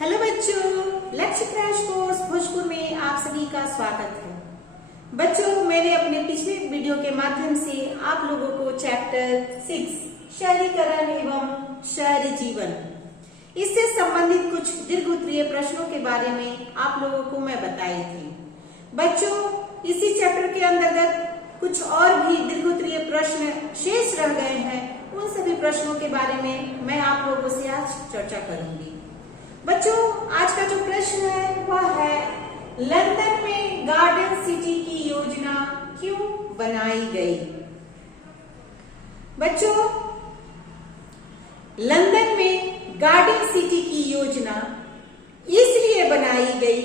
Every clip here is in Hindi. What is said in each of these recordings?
हेलो बच्चों, लक्ष्य क्रैश कोर्स भोजपुर में आप सभी का स्वागत है। बच्चों, मैंने अपने पिछले वीडियो के माध्यम से आप लोगों को चैप्टर 6 शहरीकरण एवं शहरी जीवन इससे संबंधित कुछ दीर्घ उत्तरीय प्रश्नों के बारे में आप लोगों को मैं बताई थी। बच्चों, इसी चैप्टर के अंतर्गत कुछ और भी दीर्घ उत्तरीय प्रश्न शेष रह गए हैं। उन सभी प्रश्नों के बारे में मैं आप लोगों से आज चर्चा करूंगी। बच्चों, आज का जो प्रश्न है वह है, लंदन में गार्डन सिटी की योजना क्यों बनाई गई? बच्चों, लंदन में गार्डन सिटी की योजना इसलिए बनाई गई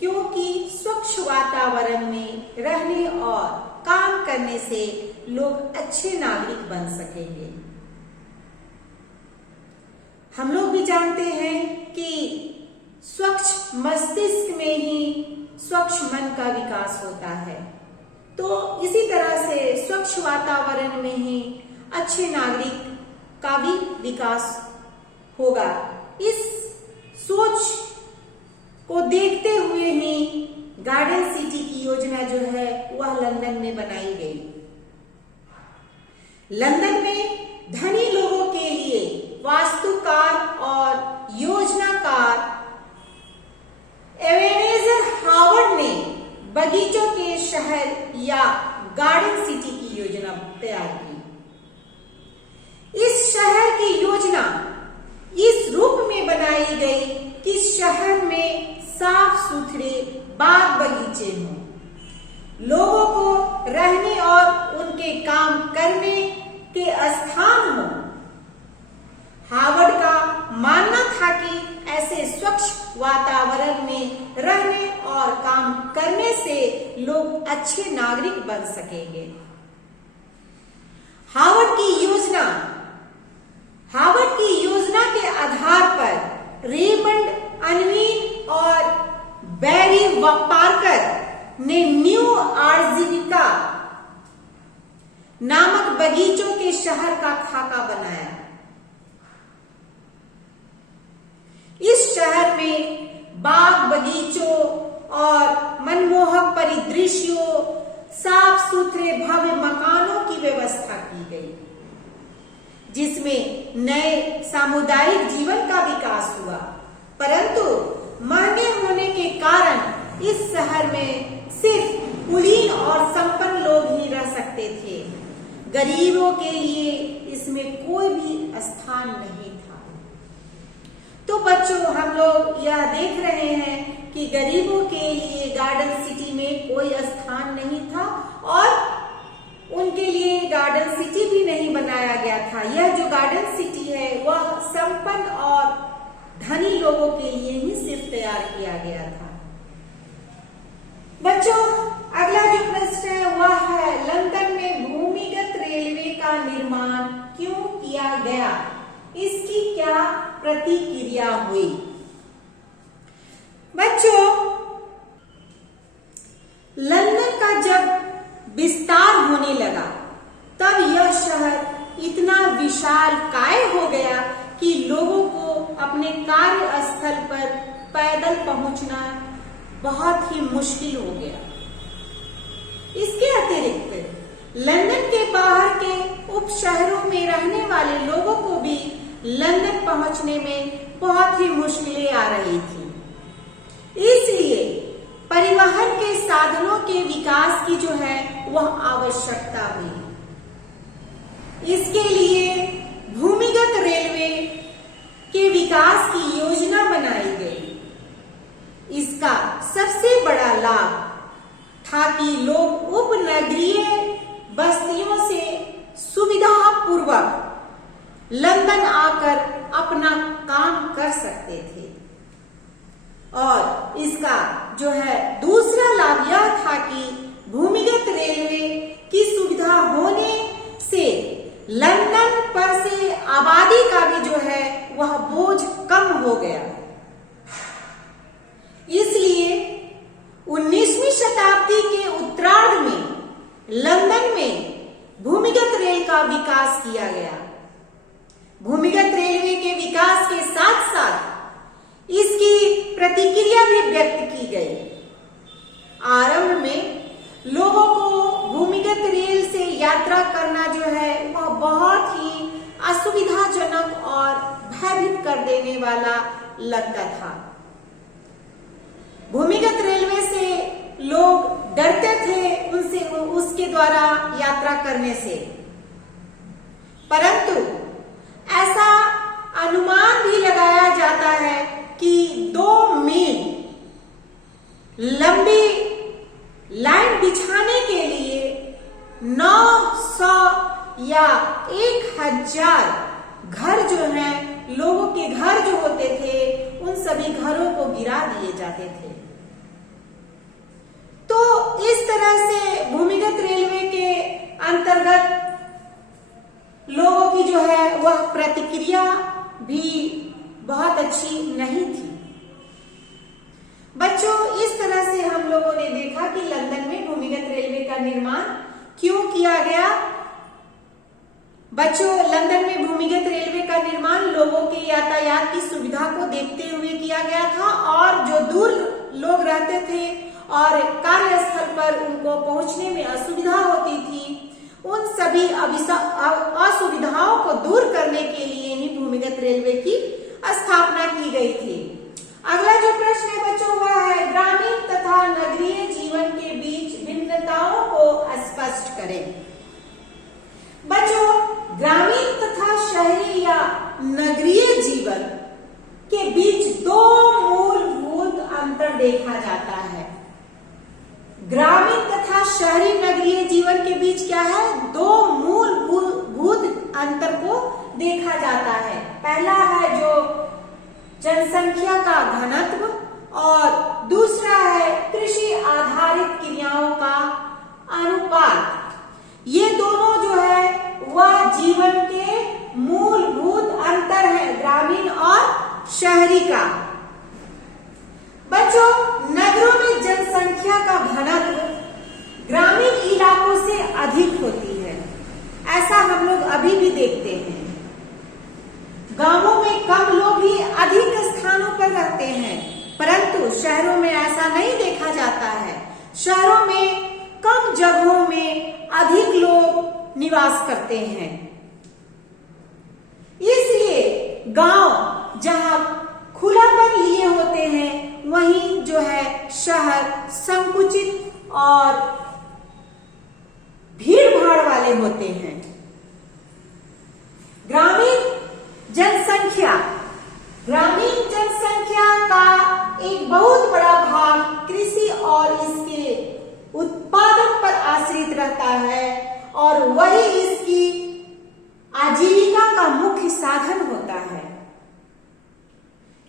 क्योंकि स्वच्छ वातावरण में रहने और काम करने से लोग अच्छे नागरिक बन सकेंगे। हम लोग भी जानते हैं कि स्वच्छ मस्तिष्क में ही स्वच्छ मन का विकास होता है, तो इसी तरह से स्वच्छ वातावरण में ही अच्छे नागरिक का भी विकास होगा। इस सोच को देखते हुए ही गार्डन सिटी की योजना जो है वह लंदन में बनाई गई। लंदन में धनी लोगों के लिए वास्तुकार और योजनाकार एबेनेजर हावर्ड ने बगीचों के शहर या गार्डन सिटी की योजना तैयार की। इस शहर की योजना इस रूप में बनाई गई कि शहर में साफ सुथरे बाग बगीचे हों, लोगों को रहने और उनके काम करने के स्थान हों। हावर्ड का मानना था कि ऐसे स्वच्छ वातावरण में रहने और काम करने से लोग अच्छे नागरिक बन सकेंगे। हावर्ड की योजना के आधार पर रेमंड अनवीन और बैरी पार्कर ने न्यू आजीविका नामक बगीचों के शहर का खाका बनाया। इस शहर में बाग बगीचों और मनमोहक परिदृश्यों, साफ सुथरे भव्य मकानों की व्यवस्था की गई, जिसमें नए सामुदायिक जीवन का विकास हुआ। परंतु महंगे होने के कारण इस शहर में सिर्फ कुलीन और संपन्न लोग ही रह सकते थे। गरीबों के लिए इसमें कोई भी स्थान नहीं था। तो बच्चों, हम लोग यह देख रहे हैं कि गरीबों के लिए गार्डन सिटी में कोई स्थान नहीं था और उनके लिए गार्डन सिटी भी नहीं बनाया गया था। यह जो गार्डन सिटी है वह संपन्न और धनी लोगों के लिए ही सिर्फ तैयार किया गया था। बच्चों, अगला जो प्रश्न है वह है, लंदन में भूमिगत रेलवे का निर्माण क्यों किया गया? इसकी क्या प्रतिक्रिया हुई? बच्चों, लंदन का जब विस्तार होने लगा तब यह शहर इतना विशाल काय हो गया कि लोगों को अपने कार्य स्थल पर पैदल पहुंचना बहुत ही मुश्किल हो गया। इसके अतिरिक्त लंदन के बाहर के उप शहरों में रहने वाले लोगों को भी लंदन पहुंचने में बहुत ही मुश्किलें आ रही थी। इसलिए परिवहन के साधनों के विकास की जो है वह आवश्यकता हुई। इसके लिए भूमिगत रेलवे के विकास की योजना बनाई गई। इसका सबसे बड़ा लाभ था कि लोग उपनगरीय बस्तियों से सुविधापूर्वक लंदन आकर अपना काम कर सकते थे। और इसका जो है दूसरा लाभ यह था कि भूमिगत रेलवे की सुविधा होने से लंदन पर से आबादी का भी जो है वह बोझ कम हो गया। इसलिए 19वीं शताब्दी के उत्तरार्ध में लंदन में भूमिगत रेल का विकास किया गया। भूमिगत रेलवे के विकास के साथ साथ इसकी भी व्यक्त की गई। आरंभ में लोगों को भूमिगत रेल से यात्रा करना जो है वह बहुत ही असुविधाजनक और भयभीत कर देने वाला लगता था। भूमिगत रेलवे से लोग डरते थे उसके द्वारा यात्रा करने से, परंतु ऐसा अनुमान भी लगाया जाता है कि 2 मील लंबी लाइन बिछाने के लिए 900 या 1000 घर जो हैं, लोगों के घर जो होते थे, उन सभी घरों को गिरा दिए जाते थे। तो इस तरह से भूमिगत रेलवे के अंतर्गत लोगों की जो है वह प्रतिक्रिया भी बहुत अच्छी नहीं थी। बच्चों, इस तरह से हम लोगों ने देखा कि लंदन में भूमिगत रेलवे का निर्माण क्यों किया गया। बच्चों, लंदन में भूमिगत रेलवे का निर्माण लोगों के यातायात की सुविधा को देखते हुए किया गया था, और जो दूर लोग रहते थे और कार्यस्थल पर उनको पहुंचने में असुविधा होती थी, उन सभी असुविधाओं को दूर करने के लिए ही भूमिगत रेलवे की स्थापना की गई थी। अगला जो प्रश्न है बच्चों वह है ग्रामीण तथा नगरीय जीवन के बीच भिन्नताओं को स्पष्ट करें। बच्चों, ग्रामीण तथा शहरी या नगरीय जीवन के बीच 2 मूलभूत अंतर देखा जाता है। ग्रामीण तथा शहरी नगरीय जीवन के बीच क्या है? 2 मूलभूत अंतर को देखा जाता है। पहला है जो जनसंख्या का घनत्व, और दूसरा है कृषि आधारित क्रियाओं का अनुपात। ये दोनों जो है वह जीवन के मूलभूत अंतर है, ग्रामीण और शहरी का। बच्चों, नगरों में जनसंख्या का घनत्व ग्रामीण इलाकों से अधिक होती है, ऐसा हम लोग अभी भी देखते हैं। गांवों में कम लोग ही अधिक स्थानों पर रहते हैं, परंतु शहरों में ऐसा नहीं देखा जाता है। शहरों में कम जगहों में अधिक लोग निवास करते हैं, इसलिए गांव जहां खुलापन लिए होते हैं, वहीं जो है शहर संकुचित और भीड़ भाड़ वाले होते हैं। ग्रामीण जनसंख्या का एक बहुत बड़ा भाग कृषि और इसके उत्पादन पर आश्रित रहता है, और वही इसकी आजीविका का मुख्य साधन होता है।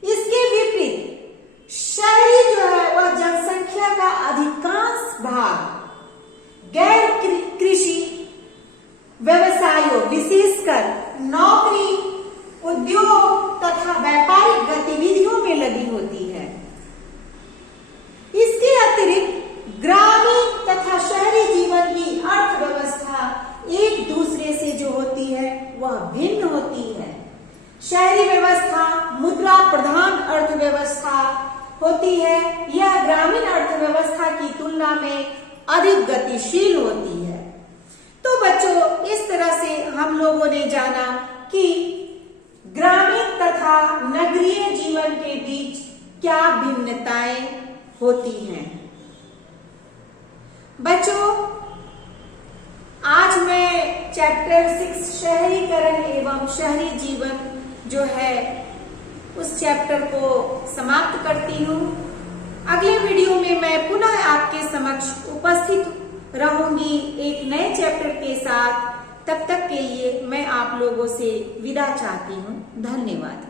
इसके विपरीत शहरी जो है वह जनसंख्या का अधिकांश भाग गैर कृषि व्यवसायों, विशेषकर नौकरी, उद्योग तथा व्यापारिक गतिविधियों में लगी होती है। इसके अतिरिक्त ग्रामीण तथा शहरी जीवन की अर्थव्यवस्था एक दूसरे से जो होती है वह भिन्न होती है। शहरी व्यवस्था मुद्रा प्रधान अर्थव्यवस्था होती है, यह ग्रामीण अर्थव्यवस्था की तुलना में अधिक गतिशील होती है। तो बच्चों, इस तरह से हम लोगों ने जाना कि ग्रामीण तथा नगरीय जीवन के बीच क्या भिन्नताएं होती हैं। बच्चों, आज मैं चैप्टर 6 शहरीकरण एवं शहरी जीवन जो है उस चैप्टर को समाप्त करती हूँ। अगले वीडियो में मैं पुनः आपके समक्ष उपस्थित रहूंगी एक नए चैप्टर के साथ। तब तक के लिए मैं आप लोगों से विदा चाहती हूँ। धन्यवाद।